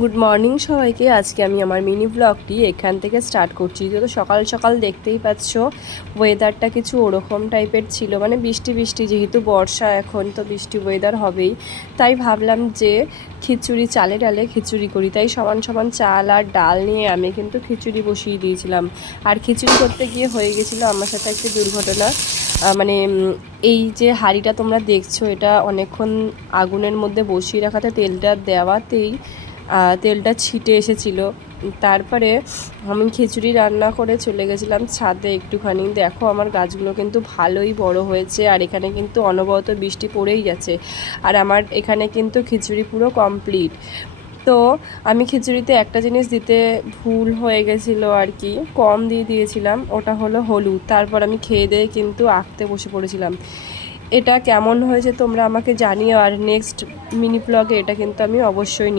Good morning সবাইকে। আজকে আমি আমার মিনি ব্লগটি এখান থেকে স্টার্ট করছি। তো সকাল সকাল দেখতেই পাচ্ছ ওয়েদারটা কিছু ওরকম টাইপের ছিল, মানে বৃষ্টি বৃষ্টি, যেহেতু বর্ষা এখন তো বৃষ্টি ওয়েদার হবেই। তাই ভাবলাম যে খিচুড়ি, চালে ডালে খিচুড়ি করি। তাই সমান সমান চাল আর ডাল নিয়ে আমি কিন্তু খিচুড়ি বসিয়ে দিয়েছিলাম। আর খিচুড়ি করতে গিয়ে হয়ে গেছিলো আমার সাথে একটি দুর্ঘটনা। মানে এই যে হাঁড়িটা তোমরা দেখছো, এটা অনেকক্ষণ আগুনের মধ্যে বসিয়ে রাখাতে তেলটা দেওয়াতেই তেলটা ছিটে এসেছিল। তারপরে আমি খিচুড়ি রান্না করে চলে গেছিলাম ছাদে একটুখানি। দেখো আমার গাছগুলো কিন্তু ভালোই বড় হয়েছে, আর এখানে কিন্তু অনবরত বৃষ্টি পড়েই যাচ্ছে। আর আমার এখানে কিন্তু খিচুড়ি পুরো কমপ্লিট। তো আমি খিচুড়িতে একটা জিনিস দিতে ভুল হয়ে গেছিলো আর কি, কম দিয়ে দিয়েছিলাম, ওটা হলো হলুদ। তারপর আমি খেয়ে দিয়ে কিন্তু আঁকতে বসে পড়েছিলাম। এটা কেমন হয়েছে তোমরা আমাকে জানিও, আর নেক্সট মিনি ব্লগে এটা কিন্তু আমি অবশ্যই